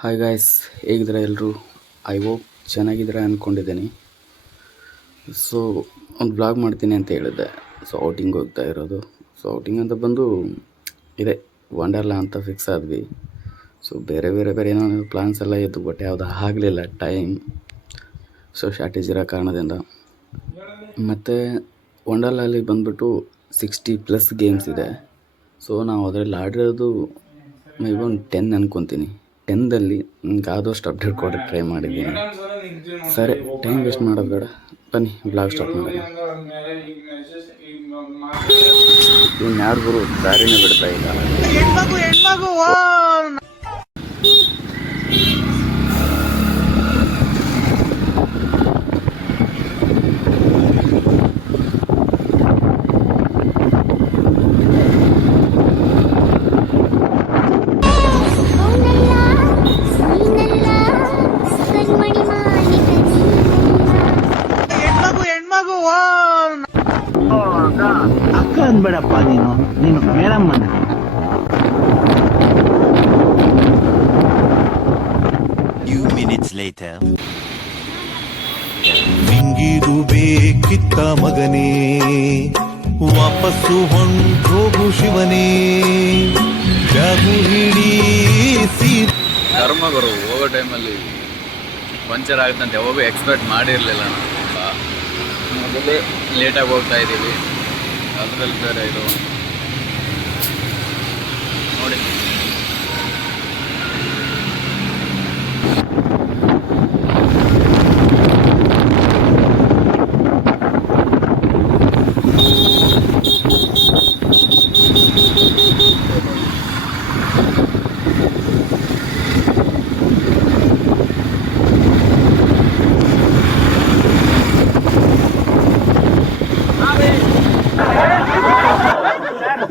Hi guys, ಹೇಗಿದ್ದೀರಾ ಎಲ್ಲರೂ? I hope ಚೆನ್ನಾಗಿದ್ದೀರಾ ಅಂದ್ಕೊಂಡಿದ್ದೀನಿ. ಸೊ ಒಂದು ಬ್ಲಾಗ್ ಮಾಡ್ತೀನಿ ಅಂತ ಹೇಳಿದ್ದೆ. ಸೊ ಔಟಿಂಗ್ ಹೋಗ್ತಾ ಇರೋದು. ಸೊ ಔಟಿಂಗ್ ಅಂತ ಬಂದು ಇದೆ ವಂಡರ್ಲಾ ಅಂತ ಫಿಕ್ಸ್ ಆದ್ವಿ. ಸೊ ಬೇರೆ ಏನೋ ಪ್ಲಾನ್ಸ್ ಎಲ್ಲ ಇತ್ತು, ಬಟ್ ಯಾವುದು ಆಗಲಿಲ್ಲ ಟೈಮ್. ಸೊ ಶಾರ್ಟೇಜ್ ಇರೋ ಕಾರಣದಿಂದ. ಮತ್ತು ವಂಡರ್ಲಲ್ಲಿ ಬಂದ್ಬಿಟ್ಟು 60+ ಗೇಮ್ಸ್ ಇದೆ. ಸೊ ನಾವು ಅದರಲ್ಲಿ ಆಡಿರೋದು ಮೇ ಬಿ ಒಂದು 10 ಅನ್ಕೊತೀನಿ. 10ದಲ್ಲಿ ನನಗೆ ಆದಷ್ಟು ಅಪ್ಡೇಟ್ ಕೊಡೋಕ್ಕೆ ಟ್ರೈ ಮಾಡಿದ್ದೀನಿ. ಸರಿ, ಟೈಮ್ ವೇಸ್ಟ್ ಮಾಡೋದು ಬೇಡ, ಬನ್ನಿ ಬ್ಲಾಗ್ ಸ್ಟಾರ್ಟ್ ಮಾಡೋಣ. ಇನ್ಯಾರು ಗುರು ದಾರಿನೇ ಬಿಡ್ತಾ ಇಲ್ಲ. ಅಕ್ಕ ಅನ್ಬೇಡಪ್ಪ, ನೀನು ಮೇಡಮ್ಮನ. Few minutes later. ನಿಂಗಿದು ಬೇಕಿತ್ತ ಮಗನೇ, ವಾಪಸ್ಸು ಹೊಂಟೋಗು ಶಿವನೇ, ಜಾಗು ಹಿಡಿಸಿ. ಕರ್ಮಗುರು ಹೋಗೋ ಟೈಮಲ್ಲಿ ಪಂಚರ್ ಆಗುತ್ತಂತ ಯಾವಾಗೂ ಎಕ್ಸ್ಪೆಕ್ಟ್ ಮಾಡಿರಲಿಲ್ಲ. ನಾವು ಮೊದಲೇ ಲೇಟಾಗಿ ಹೋಗ್ತಾ ಇದ್ದೀವಿ, ಅದರಲ್ಲಿ ಬೇರೆ ಇದು ನೋಡಿ.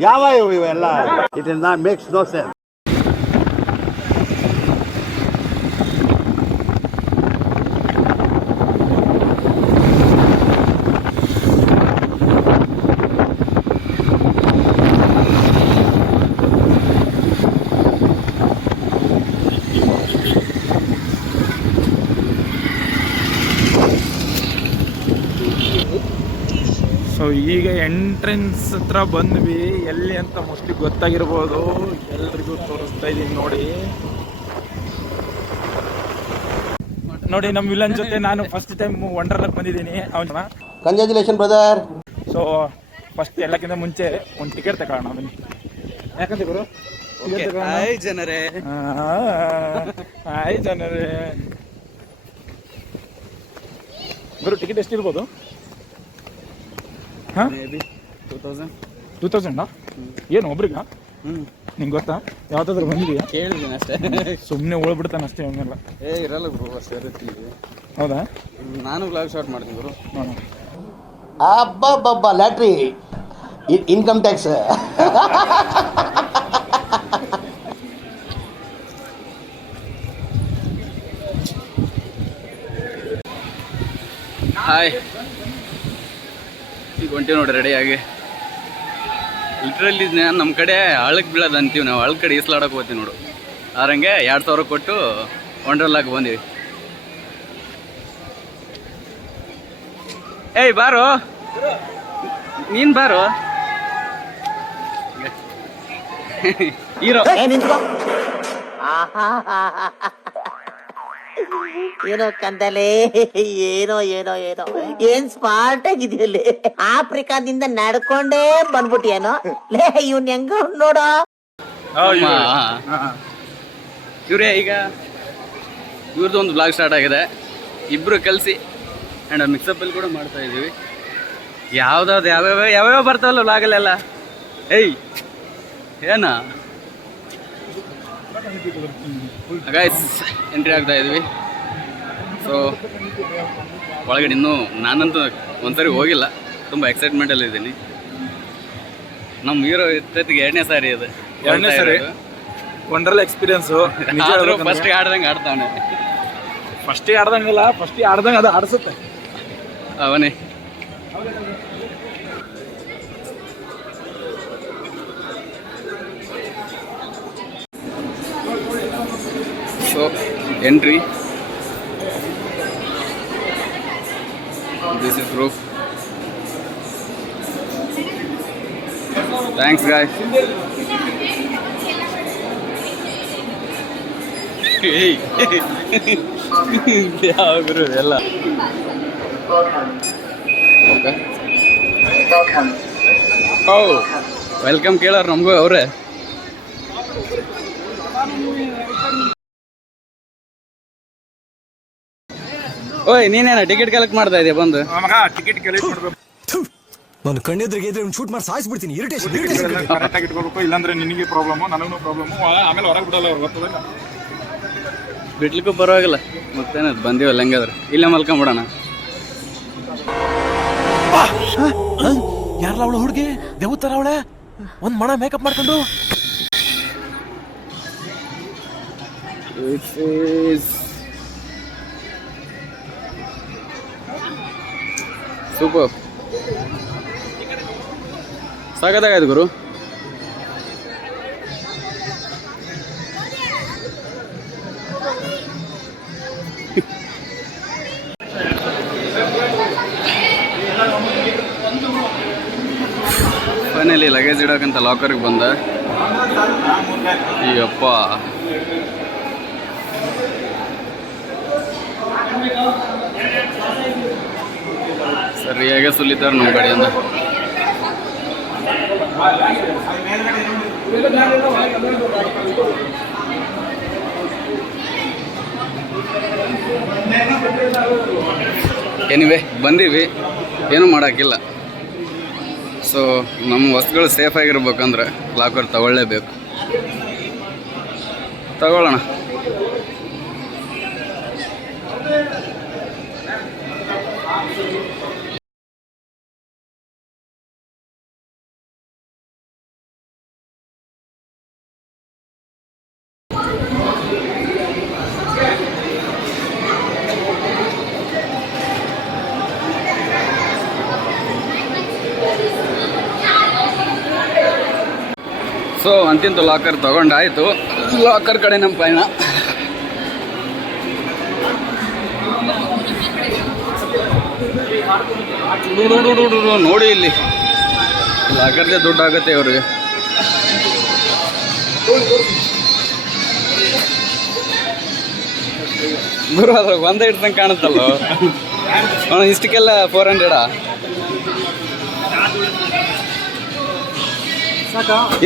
ಯಾವ ಇವೆಲ್ಲ? It is not makes no sense. So ಈಗ ಎಂಟ್ರೆನ್ಸ್ ಹತ್ರ ಬಂದ್ವಿ. ಎಲ್ಲಿ ಅಂತ ಮೋಸ್ಟ್ಲಿ ಗೊತ್ತಾಗಿರ್ಬೋದು, ಎಲ್ರಿಗೂ ತೋರಿಸ್ತಾ ಇದೀನಿ ನೋಡಿ. ನಮ್ಮ ವಿಲನ್ ಜೊತೆ ನಾನು ಫಸ್ಟ್ ಟೈಮ್ ವಂಡರ್ಲಾಕ್ ಬಂದಿದ್ದೀನಿ. ಅವನ ಕಂಗ್ರ್ಯಾಚುಲೇಷನ್ ಬ್ರದರ್. ಸೊ ಫಸ್ಟ್ ಎಲ್ಲಕ್ಕಿಂತ ಮುಂಚೆ ಒಂದು ಟಿಕೆಟ್ ತಗೊಳ್ಳೋಣ ಬನ್ನಿ. ಯಾಕಂತ ಗುರು? ಹಾಯ್ ಜನರೇ. ಗುರು ಟಿಕೆಟ್ ಎಷ್ಟಿರ್ಬೋದು? ಹಾಂ, 2000 ಏನು ಒಬ್ರಿಗ? ನಿಂಗೆ ಗೊತ್ತಾ? ಯಾವತ್ತಾದ್ರೂ ಬಂದಿದೆಯಾ? ಕೇಳಿದ್ದೀನಿ ಅಷ್ಟೇ, ಸುಮ್ಮನೆ ಉಳ್ಬಿಡ್ತಾನೆ ಅಷ್ಟೇ. ಅವನ್ನೆಲ್ಲ ಇರಲ್ಲ ಗುರು, ಅಷ್ಟೇ ಇರುತ್ತೆ. ಹೌದಾ? ನಾನು ಬ್ಲಾಗ್ ಸ್ಟಾರ್ಟ್ ಮಾಡ್ತೀನಿ ಗುರು. ಅಬ್ಬಬ್ಬಬ್ಬ, ಲ್ಯಾಟ್ರಿ, ಇನ್ಕಮ್ ಟ್ಯಾಕ್ಸ್. ಹಾಯ್, ಈಗ ಹೊಂಟೀವಿ ನೋಡಿ ರೆಡಿಯಾಗಿ. ಲಿಟ್ರಲಿ ನಮ್ಮ ಕಡೆ ಹಳ್ಳಕ್ಕೆ ಬೀಳೋದು ಅಂತೀವಿ ನಾವು, ಹಳ್ಳ ಕಡೆ ಈಸ್ಲಾಡಕ್ಕೆ ಹೋಗ್ತೀವಿ ನೋಡು. ಆರಂಗೆ 2000 ಕೊಟ್ಟು ವಂಡರ್ಲಾಕ್ ಬಂದೀವಿ. ಏಯ್ ಬಾರೋ, ನೀನು ಬಾರೋ ಹೀರೋ. ಏನೋ ಕಂದಲೆ, ಏನೋ ಏನೋ ಏನೋ ಏನ್ ಸ್ಮಾರ್ಟ್ ಆಗಿದೆಯಲ್ಲಿ. ಆಫ್ರಿಕಾದಿಂದ ನಡ್ಕೊಂಡೇ ಬಂದ್ಬಿಟ್ಟಿಯೇನೋ ಲೇ. ಇವ್ನ ಹೆಂಗ ನೋಡೋ. ಇವ್ರೇ ಈಗ ಇವ್ರದ್ದು ಒಂದು ಬ್ಲಾಗ್ ಸ್ಟಾರ್ಟ್ ಆಗಿದೆ. ಇಬ್ರು ಕಲಿಸಿ ಆ್ಯಂಡ್ ಮಿಕ್ಸಪ್ಪಲ್ಲಿ ಕೂಡ ಮಾಡ್ತಾ ಇದ್ದೀವಿ. ಯಾವ್ಯಾವ ಬರ್ತಾವಲ್ಲ ಬ್ಲಾಗಲ್ಲೆಲ್ಲ. ಏಯ್ ಏನಾ ಗೈಸ್, ಎಂಟ್ರಿ ಆಗ್ತಾ ಇದ್ವಿ. ಸೊ ಒಳಗಡೆ ಇನ್ನೂ ನಾನಂತೂ ಒಂದ್ಸರಿ ಹೋಗಿಲ್ಲ, ತುಂಬ ಎಕ್ಸೈಟ್ಮೆಂಟಲ್ಲಿ ಇದ್ದೀನಿ. ನಮ್ಮ ಹೀರೋ ಇತ್ತಿಗೆ 2ನೇ ಸಾರಿ ಅದು. 2ನೇ ಸಾರಿ ವಂಡರ್ಲಾ ಎಕ್ಸ್ಪೀರಿಯನ್ಸು. ಫಸ್ಟಿಗೆ ಆಡ್ದಂಗೆ ಆಡ್ತಾವನೆ. ಫಸ್ಟಿಗೆ ಆಡ್ದಂಗಲ್ಲ, ಫಸ್ಟಿಗೆ ಆಡ್ದಂಗೆ ಅದು ಆಡಿಸುತ್ತೆ ಅವನೇ. So so entry, this is proof. Thanks guys. ಯಾವ ಗುರು ಎಲ್ಲ ಓಕೆ. ಓ ವೆಲ್ಕಮ್ ಕೇಳೋರು ನಮಗೂ ಅವರೇ. ಓಯ್ ನೀನೇನ ಟಿಕೆಟ್ ಕಲೆಕ್ಟ್ ಮಾಡ್ತಾ ಇದೆಯಾ ಬಂದು? ಮಗ ಟಿಕೆಟ್ ಕಲೆಕ್ಟ್ ಮಾಡ್ಬೇಕು, ನಾನು ಕಣ್ಣೆದ್ರಿಗೆ ಇದ್ರೆ ಶೂಟ್ ಮಾಡಿ ಸಾಯಿಸ್ಬಿಡ್ತೀನಿ. ಇರಿಟೇಷನ್ ಕರೆಕ್ಟಾಗಿ ಇಟ್ಕೋಬೇಕು, ಇಲ್ಲಾಂದ್ರೆ ನಿನಗೆ ಪ್ರಾಬ್ಲಮ್ಮು, ನನಗೂ ಪ್ರಾಬ್ಲಮ್ಮು. ಆಮೇಲೆ ಹೊರಗೆ ಬಿಡಲ್ಲ ಅವ್ರು, ಗೊತ್ತದ? ಬಿಡ್ಲಿಕ್ಕೂ ಪರವಾಗಿಲ್ಲ, ಮತ್ತೇನದು ಬಂದೀವಲ್ಲ ಹೆಂಗಾದ್ರೆ ಇಲ್ಲೇ ಮಲ್ಕೊಂಬಿಡೋಣ. ಯಾರಲ್ಲ ಅವಳು ಹುಡುಗಿ? ದೇವತರ ಅವಳೆ, ಒಂದ್ ಮಣ ಮೇಕಪ್ ಮಾಡ್ಕೊಂಡು. ಸೂಪರ್, ಸಾಕತ್ತಾಗಾಯ್ತು ಗುರು. ಫೈನಲಿ ಲಗೇಜ್ ಇಡೋಕ್ಕಂತ ಲಾಕರ್ಗೆ ಬಂದೆ. ಈ ಅಪ್ಪ ಸರಿಯಾಗೆ ಸುಲಿತಾರೆ ನಮ್ಮ ಕಡೆಯಿಂದ. ಎನಿವೆ ಬಂದೀವಿ, ಏನೂ ಮಾಡೋಕ್ಕಿಲ್ಲ. ಸೊ ನಮ್ಮ ವಸ್ತುಗಳು ಸೇಫಾಗಿರ್ಬೇಕಂದ್ರೆ ಲಾಕರ್ ತಗೊಳ್ಳೇಬೇಕು. ತಗೊಳ್ಳೋಣ. ಸೊ ಅಂತಿಂತ ಲಾಕರ್ ತಗೊಂಡಾಯ್ತು. ಲಾಕರ್ ಕಡೆ ನಮ್ಮ ಪಯಣ. ನೋಡಿ ಇಲ್ಲಿ ಲಾಕರ್ಗೆ ದುಡ್ಡು ಆಗುತ್ತೆ ಇವ್ರಿಗೆ. ಗುರು ಅದ್ರ ಒಂದೇ ಇಡ್ತಂಗೆ ಕಾಣುತ್ತಲ್ಲ, ಇಷ್ಟಕ್ಕೆಲ್ಲ 400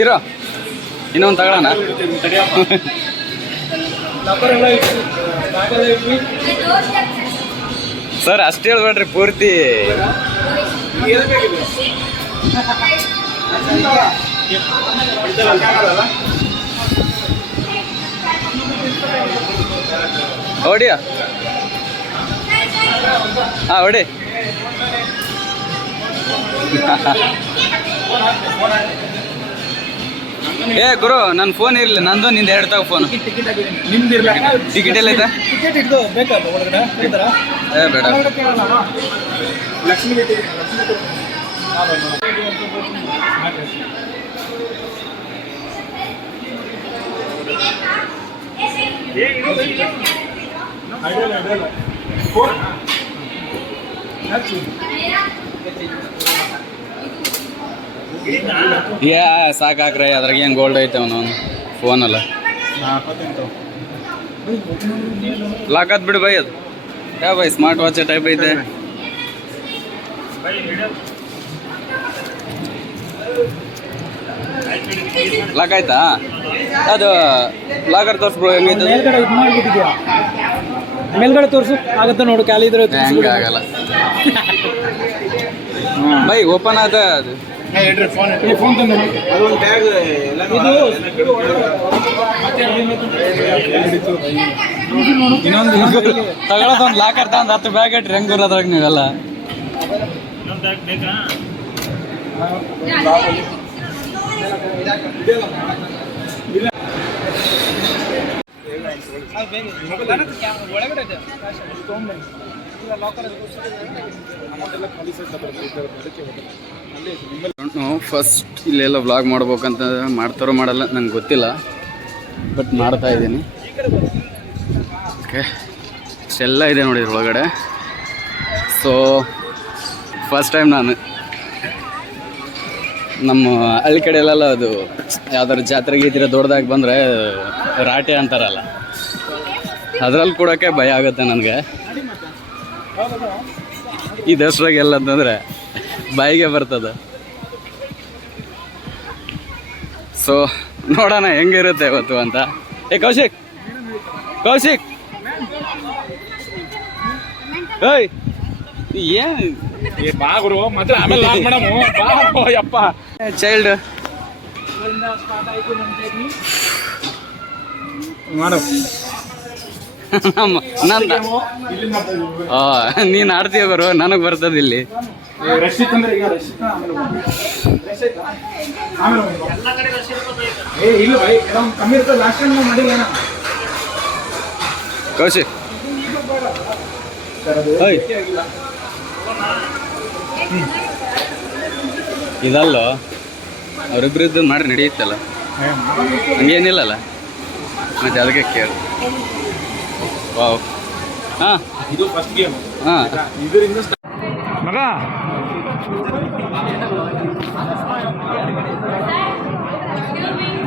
ಇರೋ. ಇನ್ನೊಂದು ತಗೊಳ್ಳೋಣ. ಸರ್ ಅಷ್ಟು ಹೇಳ್ಬೇಡ್ರಿ ಪೂರ್ತಿ. ಹೊಡಿಯ ಹಾಂ ಹೊಡಿ. ಏ ಗುರು ನನ್ನ ಫೋನ್ ಇರಲಿ, ನಂದು ನಿಂದು 2 ತಗೋ ಫೋನು. ಟಿಕೆಟ್ ಎಲ್ಲ ಐತೆ? ಏ ಬೇಡ. ಯಾ ಸಾಕಾಕ್ರೆ, ಅದ್ರಾಗ ಏನು ಗೋಲ್ಡ್ ಐತೆ ಅವನು ಫೋನಲ್ಲ. ಲಾಕತ್ ಬಿಡು ಬೈ. ಅದು ಯಾವ ಬೈ ಸ್ಮಾರ್ಟ್ ವಾಚ್ ಟೈಪ್ ಐತೆ. ಲಾಕ್ ಆಯ್ತಾ? ಅದು ಲಾಕರ್ ತೋರಿಸ್ಬಿಡು ಹೆಂಗೈತೆ. ಮೇಲ್ಗಡೆ ತೋರಿಸು, ಆಗುತ್ತೆ ನೋಡು. ಖಾಲಿ ಇದ್ರೆ ಹೆಂಗೆ ಆಗಲ್ಲ ಬೈ. ಓಪನ್ ಆದ ಅದು. ಇನ್ನೊಂದು ತಗೊಳೋದೊಂದು ಲಾಕರ್ ತಗೊಂಡು 10 ಬ್ಯಾಗ್ ಇಟ್ರಿ ಹೆಂಗ್ ಅದ್ರಾಗ ನೀವೆಲ್ಲ. ಫಸ್ಟ್ ಇಲ್ಲೆಲ್ಲ ವ್ಲಾಗ್ ಮಾಡ್ಬೇಕಂತ ಮಾಡ್ತಾರೋ ಮಾಡಲ್ಲ ನಂಗೆ ಗೊತ್ತಿಲ್ಲ, ಬಟ್ ಮಾಡ್ತಾ ಇದ್ದೀನಿ. ಓಕೆ, ಇಷ್ಟೆಲ್ಲ ಇದೆ ನೋಡಿ ಒಳಗಡೆ. ಸೊ ಫಸ್ಟ್ ಟೈಮ್ ನಾನು ನಮ್ಮ ಹಳ್ಳಿ ಕಡೆಯಲ್ಲೆಲ್ಲ ಅದು ಯಾವ್ದಾದ್ರು ಜಾತ್ರೆಗೆ ಈ ಥರ ದೊಡ್ಡದಾಗಿ ಬಂದರೆ ರಾಟೆ ಅಂತಾರಲ್ಲ, ಅದರಲ್ಲಿ ಕೊಡೋಕ್ಕೆ ಭಯ ಆಗುತ್ತೆ ನನಗೆ. ಈ ದಸರಾಗೆಲ್ಲ ಅಂತಂದರೆ ಬಾಯಿಗೆ ಬರ್ತದೆ. ಸೊ ನೋಡೋಣ ಹೆಂಗಿರುತ್ತೆ ಇವತ್ತು ಅಂತ. ಕೌಶಿಕ್ ಕೌಶಿಕ್ ಏಯ್ ಏನು ಬಾ ಗುರು ಮತ್ತೆ ಆಮೇಲೆ ಯಪ್ಪ ಚೈಲ್ಡ್ ಮಾಡು. ನಂದ ನೀನು ಆಡ್ತೀಯ ಗುರು, ನನಗೆ ಬರ್ತದೆ ಇಲ್ಲಿ. ರಶ್ ಇತ್ತಂದ್ರೆ ಈಗ ರಶ್ ಇತ್ತ ಆಮೇಲೆ ಇಲ್ಲ ಬೈ ಕಮ್ಮಿ ಇರ್ತದೆ. ಲಾಸ್ಟ್ ಟೈಮ್ ನಾವು ಮಾಡಿಲ್ಲ ಏನೋ. ಕೌಶಿಕ್ ಇದಲ್ಲ ಅವರಿಬ್ಬರಿದ್ದು ಮಾಡಿ ನಡೆಯುತ್ತಲ್ಲ, ಹಂಗೇನಿಲ್ಲಲ್ಲ ಮತ್ತೆ ಅದಕ್ಕೆ ಕೇಳಿ. ವಾವ್, ಹಾಂ ಇದು ಫಸ್ಟ್ ಗೇಮ್. ಹಾಂ ಇದರಿಂದ ಮಗ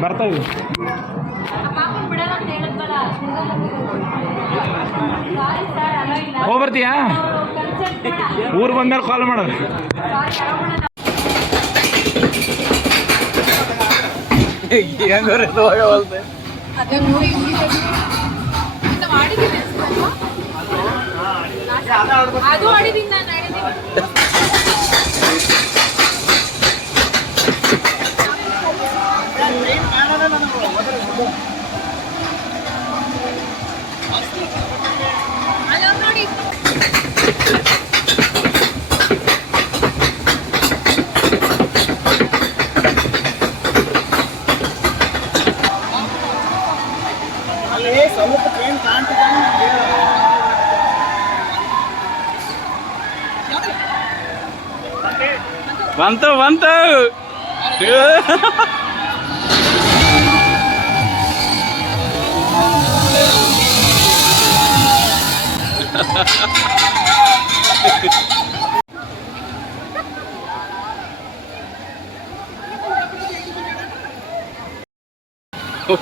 ಬರ್ತಾ ಇದ್ದೀವಿ. ಹೋಗಿ ಬರ್ತೀಯಾ? ಊರು ಬಂದ್ಮೇಲೆ ಕಾಲ್ ಮಾಡೋದು. ಅದು ಆಡಿದ್ದೀನಿ ನಾನು ನೋಡಿ. ಸ್ವಲ್ಪ ಟ್ರೈನ್ ಕಾಣ್ತಿದ್ದಾನೆ. ಬಂತು ಬಂತು.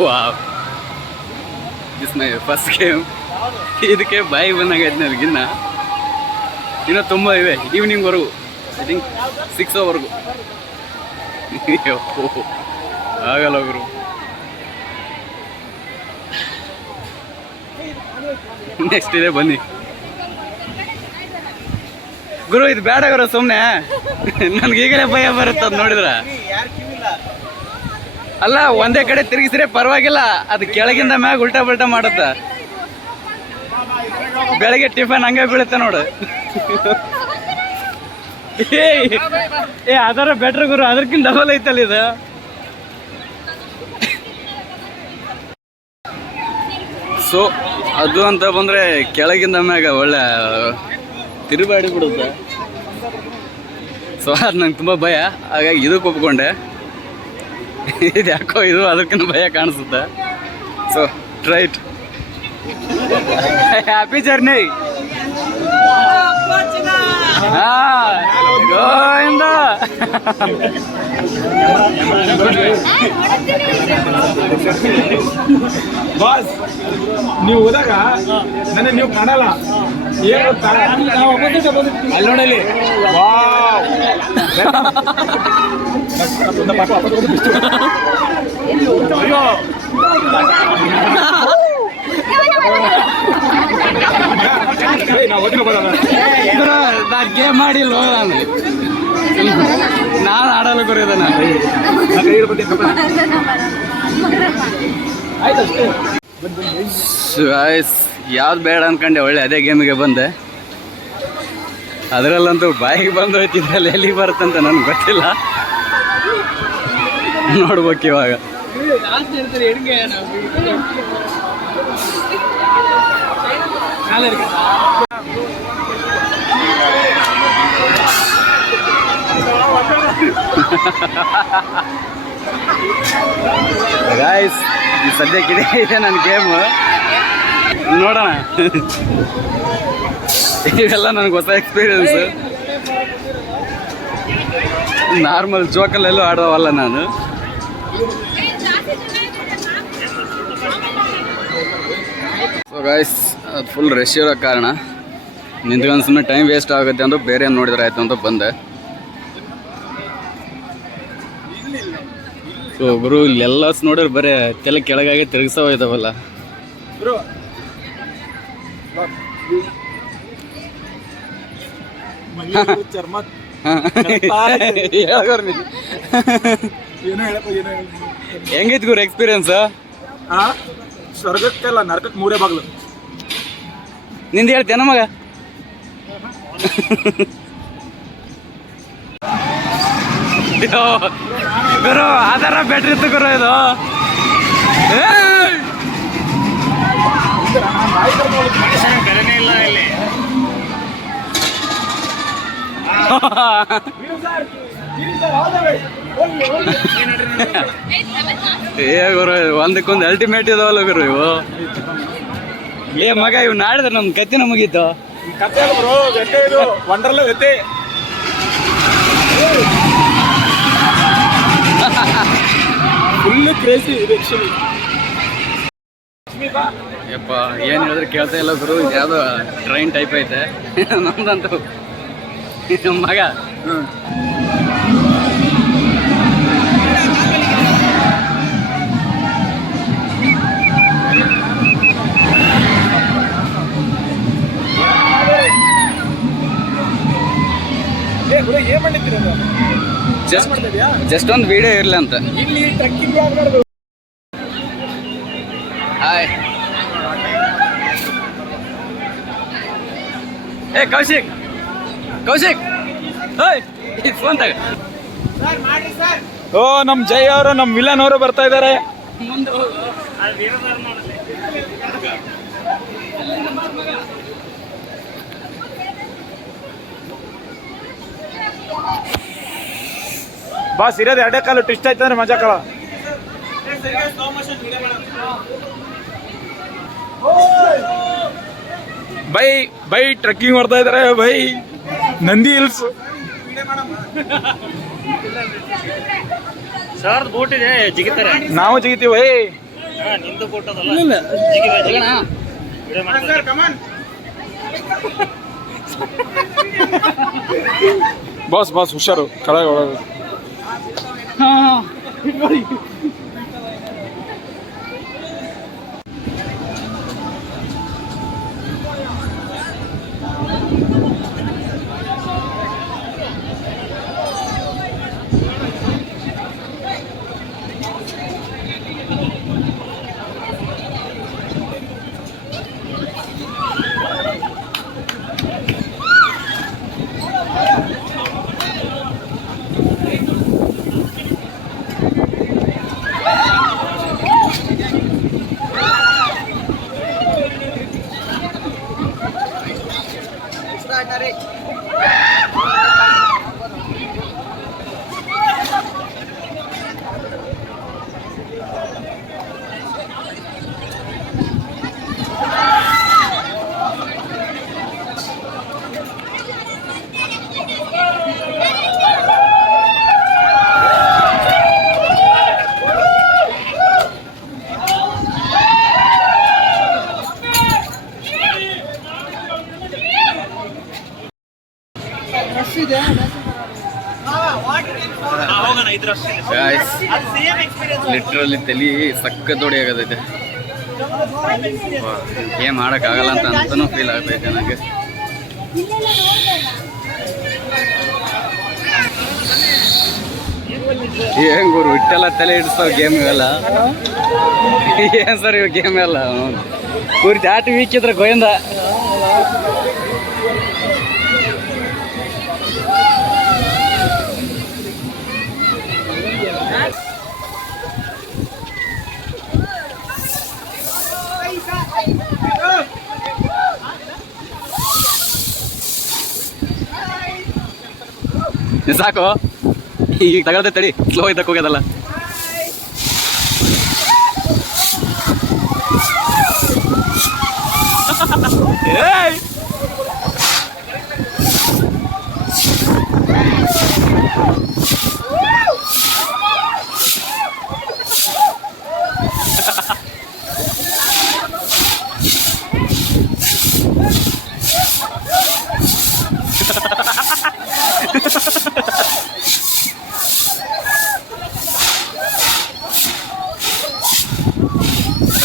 Wow, this my first game. ಇದಕ್ಕೆ ಬಾಯಿ ಬಂದಾಗೈತೆ ನನಗಿನ್ನ. ಇನ್ನೂ ತುಂಬ ಇವೆ ಈವ್ನಿಂಗ್ವರೆಗೂ. ಐ ಥಿಂಕ್ 6 ಆಗಲ್ಲ ಗುರು. ನೆಕ್ಸ್ಟ್ ಇದೆ ಬನ್ನಿ ಗುರು. ಇದು ಬೇಡ ಗುರು, ಸುಮ್ಮನೆ ನನ್ಗೆ ಈಗಲೇ ಭಯ ಬರುತ್ತೆ ಅದು ನೋಡಿದ್ರ. ಅಲ್ಲ, ಒಂದೇ ಕಡೆ ತಿರುಗಿಸ್ರೆ ಪರವಾಗಿಲ್ಲ, ಅದು ಕೆಳಗಿಂದ ಮ್ಯಾಗ ಉಲ್ಟಾ ಪಲ್ಟಾ ಮಾಡುತ್ತ. ಬೆಳಗ್ಗೆ ಟಿಫನ್ ಹಂಗೆ ಬೀಳುತ್ತೆ ನೋಡು. ಅದರ ಬೆಟ್ರ್ ಗುರು, ಅದಕ್ಕಿಂತ ಡಬಲ್ ಐತಲ್ಲ ಇದು. ಸೊ ಅದು ಅಂತ ಬಂದರೆ ಕೆಳಗಿಂದ ಮ್ಯಾಗ ಒಳ್ಳೆ ತಿರುಗಾಡಿ ಬಿಡುತ್ತೆ. ಸೊ ಅದು ನಂಗೆ ತುಂಬ ಭಯ, ಹಾಗಾಗಿ ಇದಕ್ಕೆ ಒಪ್ಕೊಂಡೆ. ಇದು ಯಾಕೋ ಇದು ಅದಕ್ಕಿಂತ ಭಯ ಕಾಣಿಸುತ್ತೆ. ಸೊ ಟ್ರೈಟ್. Happy journey. ಗೋವಿಂದ. ಬಾಸ್, ನೀವು ಹೋದಾಗ ನನ್ನ ನೀವು ಕಾಣಲ್ಲ. ಏನು ಅಲ್ಲಿ ನೋಡಲಿ. ವಾವ್, ನಾನು ಗೇಮ್ ಮಾಡಿಲ್ವ, ನಾನು ಆಡಲ್ಲ ಗುರು ಇದನ್ನ. ಯಾವ್ದು ಬೇಡ ಅನ್ಕೊಂಡೆ, ಒಳ್ಳೆ ಅದೇ ಗೇಮಿಗೆ ಬಂದೆ. ಅದರಲ್ಲಂತೂ ಬಾಯಿಗೆ ಬಂದು ಹೋಯ್ತಿದ್ರಲ್ಲಿ ಎಲ್ಲಿ ಬರುತ್ತಂತ ನನಗೆ ಗೊತ್ತಿಲ್ಲ. ನೋಡ್ಬೇಕು ಇವಾಗ. ಗಾಯ್ಸ್, ಈ ಸದ್ಯಕ್ಕಿದೆ ಇದೆ ನನ್ನ ಗೇಮು. ನೋಡೋಣ. ಇವೆಲ್ಲ ನನಗೆ ಹೊಸ ಎಕ್ಸ್ಪೀರಿಯನ್ಸ್. ನಾರ್ಮಲ್ ಜೋಕಲ್ಲೆಲ್ಲೂ ಆಡೋವಲ್ಲ ನಾನು. ಸೊ ಗೈಸ್, ಅದು ಫುಲ್ ರಶ್ ಇರೋ ಕಾರಣ ನಿಂತ್ಕೊಂಡು ಸುಮ್ಮನೆ ಟೈಮ್ ವೇಸ್ಟ್ ಆಗುತ್ತೆ ಅಂತ ಬೇರೆ ಏನು ನೋಡಿದ್ರೆ ಆಯಿತು ಅಂತ ಬಂದೆ. ಸೊ ಗುರು ಇಲ್ಲೆಲ್ಲ ನೋಡಿದ್ರೆ ಬರೀ ತಲೆ ಕೆಳಗಾಗಿ ತಿರುಗಿಸೋ ಇದಾವಲ್ಲ. ಹೆಂಗಿತ್ತು ಗುರು ಎಕ್ಸ್ಪೀರಿಯನ್ಸ್? ಸ್ವರ್ಗಕ್ಕೆಲ್ಲ ನರಕಕ್ಕೆ 3 ಬಾಗ್ಲು. ನಿಂದು ಹೇಳ್ತೇನ ಮಗ? ಗುರು ಆಧಾರ ಬ್ಯಾಟ್ರಿ ಇತ್ತು ಗುರು ಇದು. ಏ ಗುರು ಒಂದಕ್ಕೊಂದು ಅಲ್ಟಿಮೇಟ್ ಇದಾವಲ್ಲ ಗುರು ಇವು. ಏ ಮಗ ಇವ್ ನಾಡಿದ್ರೆ ನಮ್ ಕತ್ತಿನ ಮುಗೀತು. ಕತೆ ಬ್ರೋ, ವ್ಯತೆ ಇದು ವಂಡರ್ಲ ವ್ಯತೆ. ಫುಲ್ ಕ್ರೇಜಿ ಇದು ಆಕ್ಚುಲಿ. ಯಪ್ಪ ಏನು ಹೇಳಿದ್ರೆ ಕೇಳ್ತಾ ಇಲ್ಲ ಗುರು. ಇದು ಯಾವುದೋ ಟ್ರೈನ್ ಟೈಪ್ ಐತೆ ನಮ್ದಂತೂ ನಮ್ಮ ಮಗ. ಏನ್ ಮಾಡಿದ್ದೀರ? ಜಸ್ಟ್ ಒಂದು ವಿಡಿಯೋ ಇರಲಿ ಅಂತ. ಇಲ್ಲಿ ಟ್ರೆಕ್ಕಿಂಗ್ ಆಗ್ಬಾರ್ದು. ಹಾಯ್. ಏ ಕೌಶಿಕ್, ಕೌಶಿಕ್, ಫೋನ್ ತಗ. ಓ ನಮ್ ಜೈ ಅವರು, ನಮ್ ವಿಲನ್ ಅವರು ಬರ್ತಾ ಇದಾರೆ. ಬಾಸ್ ಇರೋದು 2 ಕಾಲು ಟ್ವಿಸ್ಟ್ ಆಯ್ತು ಅಂದ್ರೆ ಮಜಾ ಕಳ. ಬೈ ಟ್ರೆಕ್ಕಿಂಗ್ ಮಾಡ್ತಾ ಇದಾರೆ by. Nandi hills sir boat ಇದೆ, ಜಿಗಿತಾರೆ. ನಾವು ಜಿಗಿತೀವಿ ಬೈ. ನಿಂದು ಬೋಟ್ ಬಾಸ್ ಹುಷಾರು ಕೆಳಗೆ ಒಳಗೆ. ಲಿಟ್ರಲಿ ತಲೆ ಸಕ್ಕತ್ತೋಡಿ ಆಗತೈತೆ. ಗೇಮ್ ಆಡೋಕ್ಕಾಗಲ್ಲ ಅಂತನೂ ಫೀಲ್ ಆಗ್ತೈತೆ ನನಗೆ. ಏನ್ ಗುರು ಇಟ್ಟೆಲ್ಲ ತಲೆ ಇಡಿಸ್ತಾವ ಗೇಮ್ ಇವೆಲ್ಲ. ಏನ್ ಸರ್ ಇವು ಗೇಮ್ ಎಲ್ಲ ಪೂರ್ತಿ ಆಟ ವೀಕಿದ್ರೆ ಗೋವಿಂದ. ಸಾಕು ಈಗ ತಗೊಳ್ತೆ ತಡಿ, ಸ್ಲೋ ಇದ್ದಕ್ಕೆ ಹೋಗ್ಯದಲ್ಲ. ಏಯ್!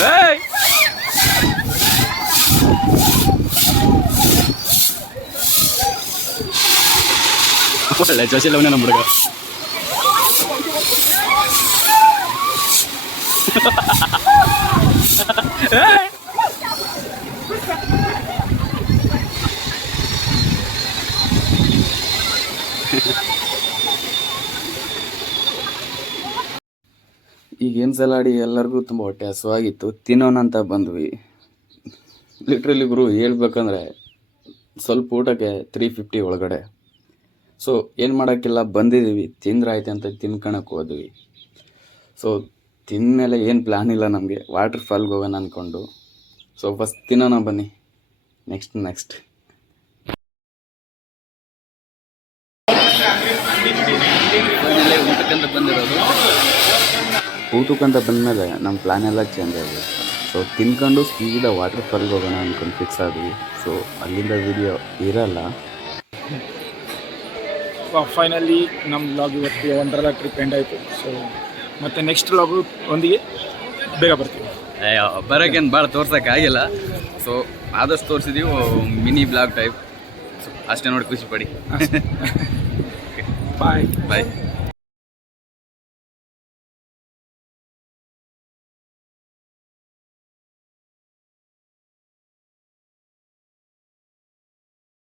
ಏಯ್! ಒಳ್ಳೆ ಜೋಶಿಲ್ಲ ಅವನೇ ನಮ್ಮ ಹುಡುಗ. ಏಯ್! ಈಗ ಏನು ಸಲಾಡಿ ಎಲ್ಲರಿಗೂ ತುಂಬ ಹೊಟ್ಟೆ ಹಸುವಾಗಿತ್ತು, ತಿನ್ನೋಣ ಅಂತ ಬಂದ್ವಿ. ಲಿಟ್ರಲಿ ಬ್ರೂ ಹೇಳ್ಬೇಕಂದ್ರೆ ಸ್ವಲ್ಪ ಊಟಕ್ಕೆ 350 ಒಳಗಡೆ. ಸೊ ಏನು ಮಾಡೋಕ್ಕಿಲ್ಲ, ಬಂದಿದ್ದೀವಿ, ತಿಂದ್ರೆ ಆಯ್ತು ಅಂತ ತಿನ್ಕೊಳಕ್ಕೆ ಹೋದ್ವಿ. ಸೊ ತಿಂದಮೇಲೆ ಏನು ಪ್ಲ್ಯಾನ್ ಇಲ್ಲ ನಮಗೆ, ವಾಟರ್ ಫಾಲ್ಗೆ ಹೋಗೋಣ ಅಂದ್ಕೊಂಡು. ಸೊ ಫಸ್ಟ್ ತಿನ್ನೋಣ ಬನ್ನಿ, ನೆಕ್ಸ್ಟ್ ಊಟಕ್ಕಂತ ಬಂದಿರೋದು. ಊಟಕ್ಕಂತ ಬಂದಮೇಲೆ ನಮ್ಮ ಪ್ಲ್ಯಾನ್ ಎಲ್ಲ ಚೇಂಜ್ ಆಗಿದೆ. ಸೊ ತಿನ್ಕೊಂಡು ಸೀದಾ ವಾಟರ್ ಫಾಲ್ಗೆ ಹೋಗೋಣ ಅಂದ್ಕೊಂಡು ಫಿಕ್ಸ್ ಆದ್ವಿ. ಸೊ ಅಲ್ಲಿಂದ ವಿಡಿಯೋ ಇರಲ್ಲ. ಫೈನಲಿ ನಮ್ಮ ವ್ಲಾಗ್ ಇವತ್ತು ವಂಡರ್ಲಾ ಟ್ರಿಪ್ ಎಂಡ್ ಆಯಿತು. ಸೊ ಮತ್ತು ನೆಕ್ಸ್ಟ್ ವ್ಲಾಗು ಒಂದಿಗೆ ಬೇಗ ಬರ್ತೀವಿ. ಬರೋಕ್ಕೇನು ಭಾಳ ತೋರ್ಸೋಕ್ಕಾಗಿಲ್ಲ. ಸೊ ಆದಷ್ಟು ತೋರಿಸಿದ್ದೀವಿ, ಮಿನಿ ಬ್ಲಾಗ್ ಟೈಪ್. ಸೊ ಅಷ್ಟೇ ನೋಡಿ ಖುಷಿ ಪಡಿ. ಬಾಯ್. ಬಾಯ್.